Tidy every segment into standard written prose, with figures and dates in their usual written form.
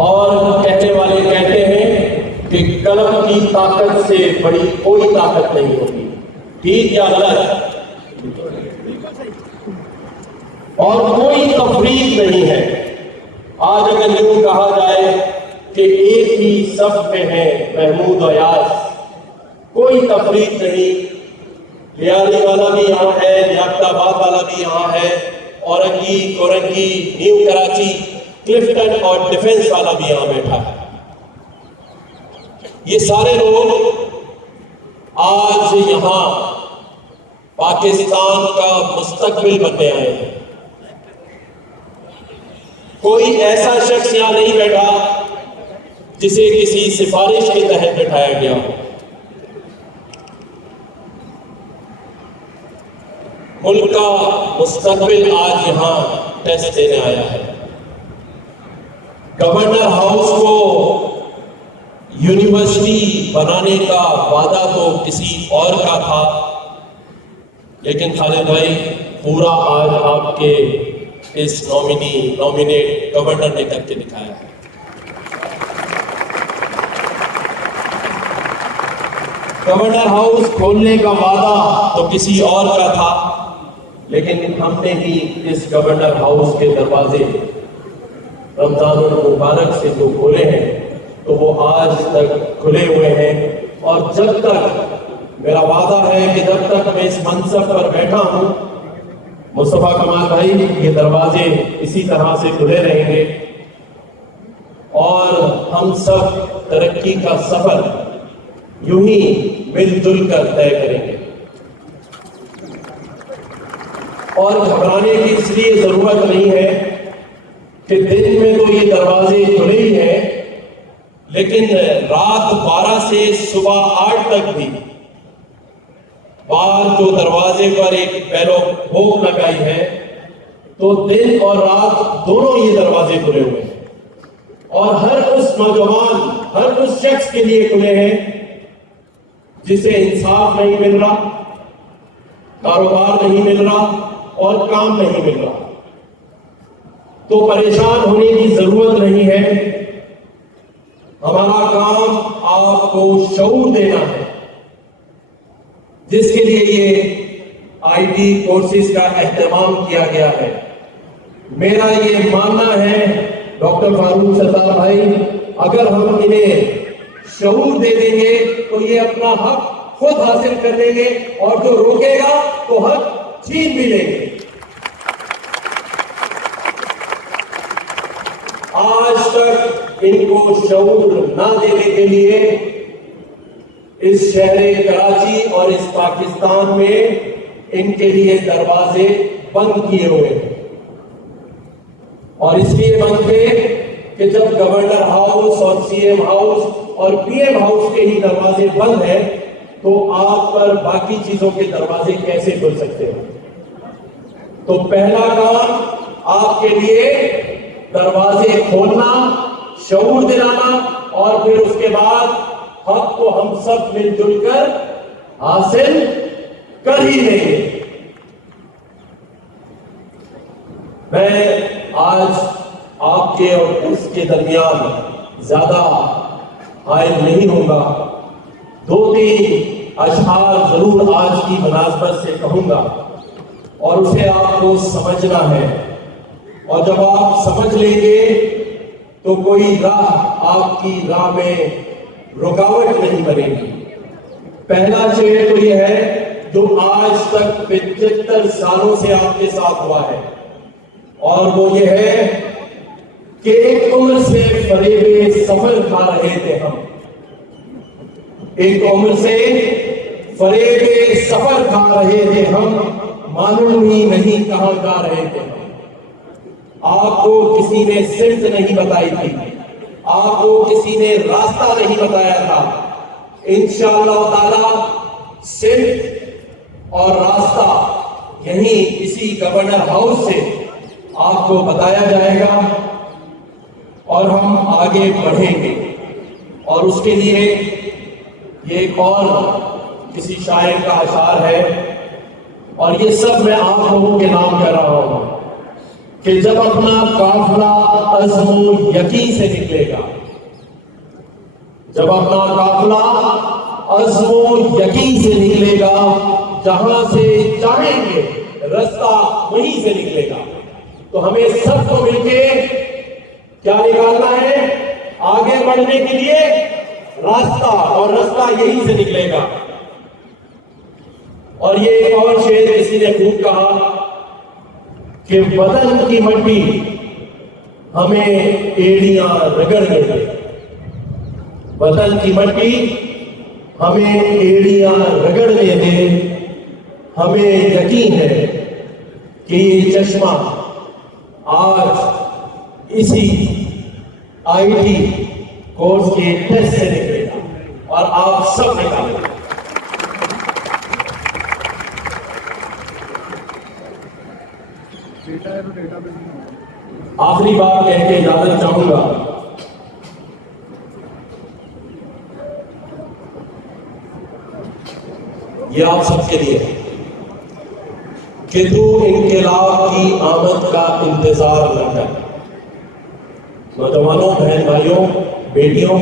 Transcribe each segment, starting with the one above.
اور کہنے والے کہتے ہیں کہ قلم کی طاقت سے بڑی کوئی طاقت نہیں ہوتی. ٹھیک یا غلط؟ اور کوئی تفریق نہیں ہے. آج اگر یوں کہا جائے کہ ایک ہی صف میں ہیں محمود و یاس، کوئی تفریق نہیں. ریاضی والا بھی یہاں ہے، لیاقت آباد والا بھی یہاں ہے، اورنگی، کورنگی، نیو کراچی، کلفٹن اور ڈیفنس والا بھی یہاں بیٹھا ہے. یہ سارے لوگ آج یہاں پاکستان کا مستقبل بننے آئے ہیں. کوئی ایسا شخص یہاں نہیں بیٹھا جسے کسی سفارش کے تحت بٹھایا گیا ہو. ملک کا مستقبل آج یہاں ٹیسٹ دینے آیا ہے. گورنر ہاؤس کو یونیورسٹی بنانے کا وعدہ تو کسی اور کا تھا، لیکن خالد بھائی پورا آج آپ کے اس نامینیٹ گورنر نے کر کے دکھایا ہے. گورنر ہاؤس کھولنے کا وعدہ تو کسی اور کا تھا، لیکن ہم نے ہی اس گورنر ہاؤس کے دروازے رمضان المبارک سے جو کھولے ہیں تو وہ آج تک کھلے ہوئے ہیں. اور جب تک میرا وعدہ ہے کہ جب تک میں اس منصب پر بیٹھا ہوں، مصطفیٰ کمال بھائی، یہ دروازے اسی طرح سے کھلے رہیں گے اور ہم سب ترقی کا سفر یوں ہی مل جل کر طے کریں گے. اور گھبرانے کی اس لیے ضرورت نہیں ہے کہ دن میں تو یہ دروازے کھلے ہی ہیں، لیکن رات 12 سے صبح 8 تک بھی باہر جو دروازے پر ایک بیلو بھوک لگائی ہے تو دن اور رات دونوں یہ دروازے کھلے ہوئے ہیں. اور ہر اس نوجوان، ہر اس شخص کے لیے کھلے ہیں جسے انصاف نہیں مل رہا، کاروبار نہیں مل رہا اور کام نہیں مل رہا. تو پریشان ہونے کی ضرورت نہیں ہے. ہمارا کام آپ کو شعور دینا ہے، جس کے لیے یہ آئی ٹی کورسز کا اہتمام کیا گیا ہے. میرا یہ ماننا ہے ڈاکٹر فاروق ستار بھائی، اگر ہم انہیں شعور دے دیں گے تو یہ اپنا حق خود حاصل کر لیں گے، اور جو روکے گا تو حق چھین بھی لیں گے. آج تک ان کو شعور نہ دینے کے لیے اس شہر کراچی اور اس پاکستان میں ان کے لیے دروازے بند کیے ہوئے ہیں. اور اس لیے بند تھے کہ جب گورنر ہاؤس اور سی ایم ہاؤس اور پی ایم ہاؤس کے ہی دروازے بند ہیں تو آپ پر باقی چیزوں کے دروازے کیسے کھل سکتے ہیں. تو پہلا کام آپ کے لیے دروازے کھولنا، شعور دلانا، اور پھر اس کے بعد حق کو ہم سب مل جل کر حاصل کر ہی لیں گے. میں آج آپ کے اور اس کے درمیان زیادہ حائل نہیں ہوگا. 2-3 اشعار ضرور آج کی مناسبت سے کہوں گا اور اسے آپ کو سمجھنا ہے. اور جب آپ سمجھ لیں گے تو کوئی راہ آپ کی راہ میں رکاوٹ نہیں بنے گی. پہلا شعر تو یہ ہے جو آج تک 75 سالوں سے آپ کے ساتھ ہوا ہے، اور وہ یہ ہے کہ ایک عمر سے فریب سفر کھا رہے تھے ہم. ایک عمر سے فریب سفر کھا رہے تھے ہم، معلوم ہی نہیں کہاں جا رہے تھے. آپ کو کسی نے سمت نہیں بتائی تھی، آپ کو کسی نے راستہ نہیں بتایا تھا. انشاءاللہ تعالی سمت اور راستہ یہیں اسی گورنر ہاؤس سے آپ کو بتایا جائے گا اور ہم آگے بڑھیں گے. اور اس کے لیے یہ ایک اور کسی شاعر کا اشعار ہے، اور یہ سب میں آپ لوگوں کے نام کر رہا ہوں. کہ جب اپنا قافلہ عزم و یقین سے نکلے گا، جب اپنا قافلہ عزم و یقین سے نکلے گا، جہاں سے چاہیں گے رستہ وہیں سے نکلے گا، تو ہمیں سب کو مل کے کیا نکالنا ہے؟ آگے بڑھنے کے لیے راستہ، اور راستہ یہیں سے نکلے گا۔ اور یہ ایک اور شعر کسی نے خوب کہا کہ وطن کی مٹی ہمیں ایڑیاں رگڑنے دے، وطن کی مٹی ہمیں ایڑیاں رگڑنے دے، ہمیں یقین ہے کہ یہ چشمہ آج اسی آئی ٹی کورس کے ٹیسٹ سے نکلے گا اور آپ سب نکالیں گے۔ آخری بات کہہ کے اجازت چاہوں گا، یہ آپ سب کے لیے کہ تو انقلاب کی آمد کا انتظار نہ کر۔ نوجوانوں، بہن بھائیوں، بیٹیوں،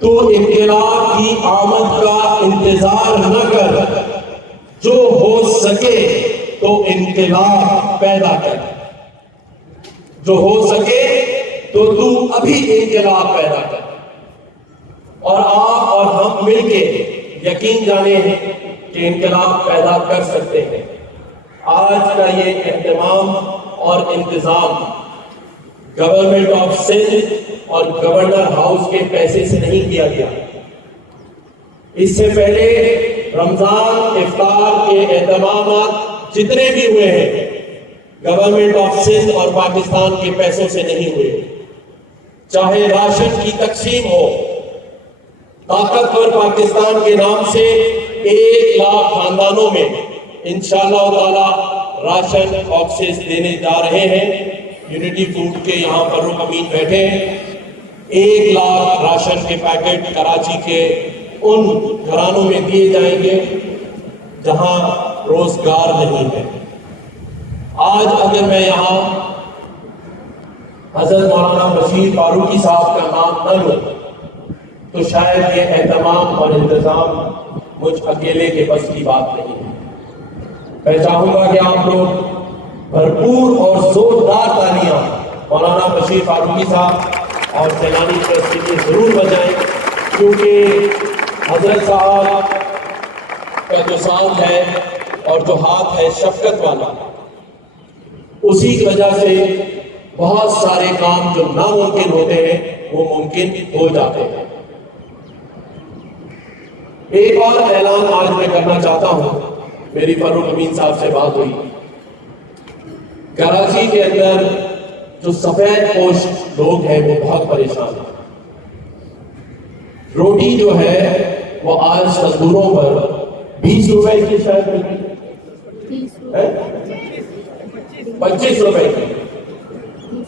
تو انقلاب کی آمد کا انتظار نہ کر، جو ہو سکے تو انقلاب پیدا کر، جو ہو سکے تو ابھی انقلاب پیدا کر، اور آپ اور ہم مل کے یقین جانے ہیں کہ انقلاب پیدا کر سکتے ہیں۔ آج کا یہ اہتمام اور انتظام گورنمنٹ آف سندھ اور گورنر ہاؤس کے پیسے سے نہیں کیا گیا۔ اس سے پہلے رمضان افطار کے اہتمامات جتنے بھی ہوئے ہیں گورنمنٹ آف سندھ اور پاکستان کے پیسوں سے نہیں ہوئے، چاہے راشن کی تقسیم ہو، طاقتور پاکستان کے نام سے 1 لاکھ خاندانوں میں انشاءاللہ تعالی راشن باکسز دینے جا رہے ہیں۔ یونٹی فوڈ کے یہاں فاروق امین بیٹھے ہیں، 1 لاکھ راشن کے پیکٹ کراچی کے ان گھرانوں میں دیے جائیں گے جہاں روزگار نہیں ہے۔ آج اگر میں یہاں حضرت مولانا بشیر فاروقی صاحب کا نام نہ لوں تو شاید یہ اہتمام اور انتظام مجھ اکیلے کے بس کی بات نہیں ہے۔ میں چاہوں گا کہ آپ لوگ بھرپور اور زوردار تالیاں مولانا بشیر فاروقی صاحب اور سیلانی ٹرسٹ کے لیے ضرور بجائیں، کیونکہ حضرت صاحب کا جو سانگ ہے اور جو ہاتھ ہے شفقت والا، اسی کی وجہ سے بہت سارے کام جو ناممکن ہوتے ہیں وہ ممکن ہو جاتے ہیں۔ ایک اور اعلان آج میں کرنا چاہتا ہوں، میری فاروق امین صاحب سے بات ہوئی، کراچی کے اندر جو سفید پوش لوگ ہیں وہ بہت پریشان ہیں۔ روٹی جو ہے وہ آج مزدوروں پر 20 روپے کی شاید ملتی ہے، 25 روپے کی۔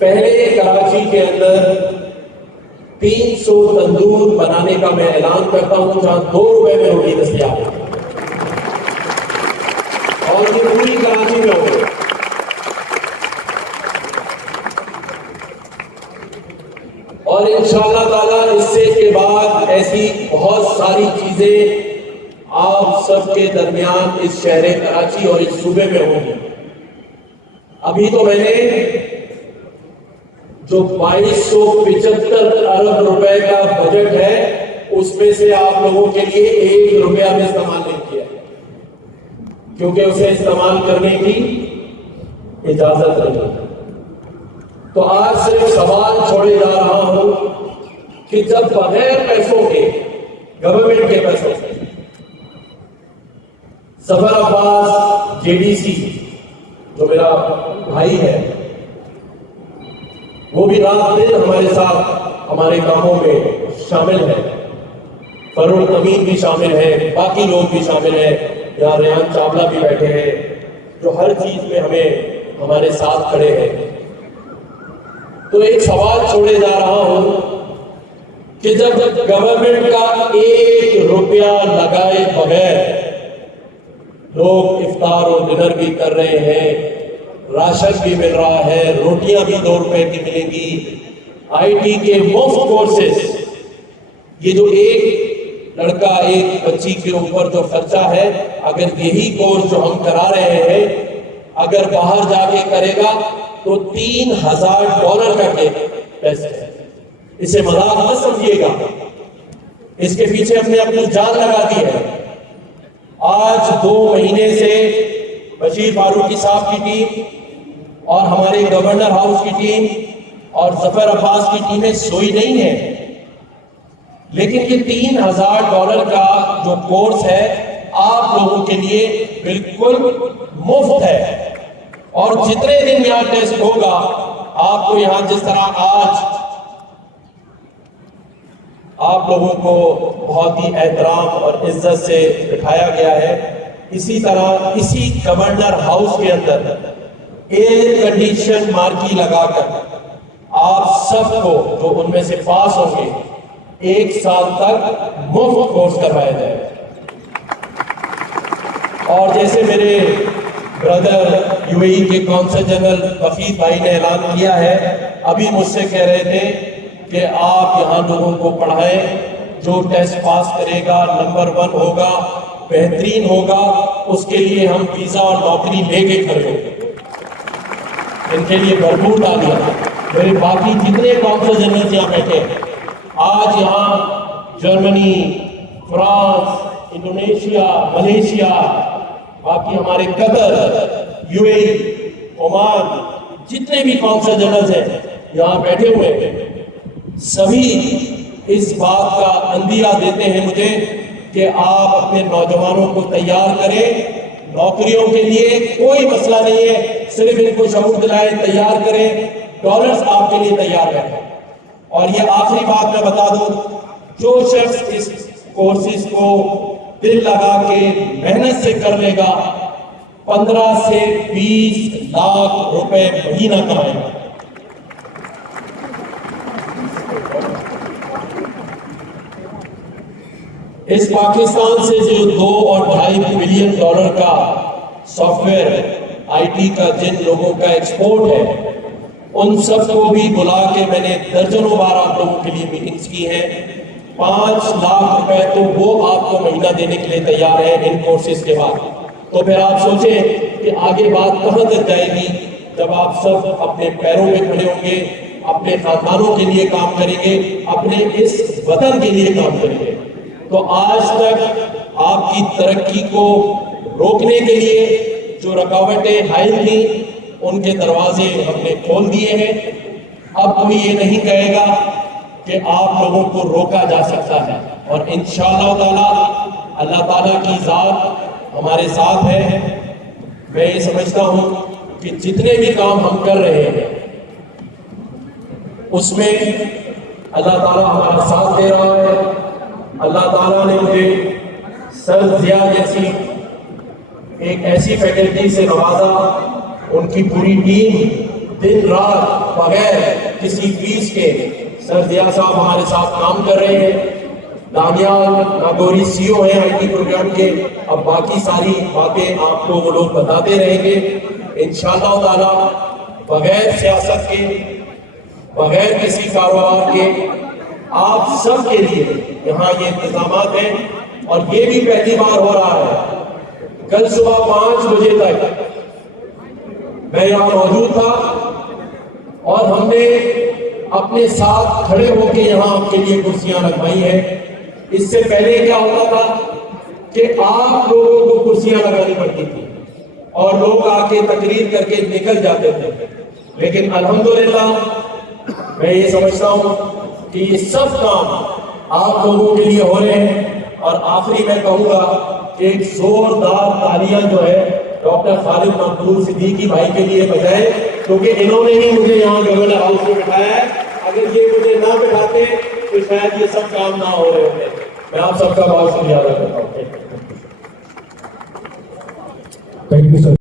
پہلے کراچی کے اندر 300 تندور بنانے کا میں اعلان کرتا ہوں جہاں 2 روپے میں روٹی دستیاب ہے، اور یہ پوری کراچی میں ہوگی۔ اور انشاءاللہ تعالیٰ اس سے کے بعد ایسی بہت ساری چیزیں آپ سب کے درمیان اس شہر کراچی اور اس صوبے میں ہوں گی۔ ابھی تو میں نے جو 2275 ارب روپے کا بجٹ ہے اس میں سے آپ لوگوں کے لیے 1 روپیہ بھی استعمال نہیں کیا، کیونکہ اسے استعمال کرنے کی اجازت نہیں۔ تو آج صرف سوال چھوڑے جا رہا ہوں کہ جب بغیر پیسوں کے، گورنمنٹ کے پیسوں سے، ظفر عباس JDC جو میرا بھائی ہے وہ بھی رات دن ہمارے ساتھ ہمارے کاموں میں شامل ہے، فاروق امین بھی شامل ہے، باقی لوگ بھی شامل ہیں، یہاں ریحان چاولہ بھی بیٹھے ہیں جو ہر چیز میں ہمیں ہمارے ساتھ کھڑے ہیں۔ تو ایک سوال چھوڑے جا رہا ہوں کہ جب گورنمنٹ کا 1 روپیہ لگائے بغیر لوگ افطار اور ڈنر بھی کر رہے ہیں، راشن بھی مل رہا ہے, روٹیاں بھی 2 روپے کی ملیں گی, IT کے مفت کورسز. یہ جو ایک لڑکا ایک بچی کے اوپر جو خرچہ ہے, اگر یہی کورس جو ہم کرا رہے ہیں اگر باہر جا کے کرے گا تو $3000 کا ٹیسٹ ہے. اسے مذاق مت سمجھیے گا, اس کے پیچھے ہم نے اپنی جان لگا دی ہے. آج 2 مہینے سے بشیر فاروقی صاحب کی ٹیم اور ہمارے گورنر ہاؤس کی ٹیم اور ظفر عباس کی ٹیمیں سوئی نہیں ہیں, لیکن یہ $3000 کا جو کورس ہے آپ لوگوں کے لیے بالکل مفت ہے. اور جتنے دن یہاں ٹیسٹ ہوگا آپ کو یہاں جس طرح آج آپ لوگوں کو بہت ہی احترام اور عزت سے بٹھایا گیا ہے, اسی طرح اسی گورنر ہاؤس کے اندر ایئر کنڈیشن مارکی لگا کر آپ سب کو جو ان میں سے پاس ہوں گے 1 سال تک مفت کورس کروایا جائے. اور جیسے میرے بردر UAE کے قونصل جنرل وفید بھائی نے اعلان کیا ہے, ابھی مجھ سے کہہ رہے تھے کہ آپ یہاں لوگوں کو پڑھائیں, جو ٹیسٹ پاس کرے گا نمبر 1 ہوگا, بہترین ہوگا, اس کے لیے ہم ویزا اور نوکری لے کے کھڑے ہوں گے. ان کے لیے بھرپور ڈالیے. میرے باقی جتنے قونصل جنرل یہاں بیٹھے ہیں, آج یہاں جرمنی, فرانس, انڈونیشیا, ملیشیا, باقی ہمارے قطر, UAE, عمان, جتنے بھی قونصل جنرل ہیں یہاں بیٹھے ہوئے ہیں, سبھی اس بات کا اندیہ دیتے ہیں مجھے کہ آپ اپنے نوجوانوں کو تیار کریں نوکریوں کے لیے. کوئی مسئلہ نہیں ہے, صرف ان کو شعور دلائیں, تیار کریں, ڈالرز آپ کے لیے تیار رہیں. اور یہ آخری بات میں بتا دوں, جو شخص اس کورسز کو دل لگا کے محنت سے کر لے گا 15 سے 20 لاکھ روپے مہینہ کمائے گا. اس پاکستان سے جو $2 اور $2.5 بلین کا سافٹ ویئر IT کا جن لوگوں کا ایکسپورٹ ہے, ان سب کو بھی بلا کے میں نے درجنوں بار آپ لوگوں کے لیے میٹنگز کی ہیں. 5 لاکھ روپے تو وہ آپ کو مہینہ دینے کے لیے تیار ہے ان کورسز کے بعد. تو پھر آپ سوچیں کہ آگے بات کہاں تک جائے گی جب آپ سب اپنے پیروں پہ کھڑے ہوں گے, اپنے خاندانوں کے لیے کام کریں گے, اپنے اس وطن کے لیے کام کریں گے. تو آج تک آپ کی ترقی کو روکنے کے لیے جو رکاوٹیں حائل تھیں ان کے دروازے ہم نے کھول دیے ہیں. اب کوئی یہ نہیں کہے گا کہ آپ لوگوں کو روکا جا سکتا ہے, اور انشاءاللہ تعالی اللہ تعالیٰ کی ذات ہمارے ساتھ ہے. میں یہ سمجھتا ہوں کہ جتنے بھی کام ہم کر رہے ہیں اس میں اللہ تعالیٰ ہمارا ساتھ دے رہا ہے. اللہ تعالیٰ نے مجھے سر ضیاء جیسی ایک ایسی فیکلٹی سے نوازا, ان کی پوری ٹیم دن رات بغیر کسی فیس کے. سر ضیاء صاحب ہمارے ساتھ کام کر رہے ہیں, دانیال ناگوری CEO ہیں IT پروگرام کے. اب باقی ساری باتیں آپ کو وہ لوگ بتاتے رہیں گے انشاءاللہ تعالی, بغیر سیاست کے, بغیر کسی کاروبار کے. آپ سب کے لیے یہاں یہ انتظامات ہیں, اور یہ بھی پہلی بار ہو رہا ہے. کل صبح 5 بجے تک میں یہاں موجود تھا, اور ہم نے اپنے ساتھ کھڑے ہو کے یہاں آپ کے لیے کرسیاں لگوائی ہیں. اس سے پہلے کیا ہوتا تھا کہ آپ لوگوں کو کرسیاں لگانی پڑتی تھی اور لوگ آ کے تقریر کر کے نکل جاتے تھے. لیکن الحمدللہ میں یہ سمجھتا ہوں کہ یہ سب کام آپ لوگوں کے لیے ہو رہے ہیں. اور آخری میں کہوں گا کہ ایک زوردار تالیاں جو ہے ڈاکٹر خالد مقبول صدیقی بھائی کے لیے بجائے, کیونکہ انہوں نے ہی مجھے یہاں گورنر ہاؤس میں بٹھایا ہے. اگر یہ مجھے نہ بٹھاتے تو شاید یہ سب کام نہ ہو رہے ہوتے. میں آپ سب کا بہت شکریہ ادا کرتا ہوں. Thank you sir.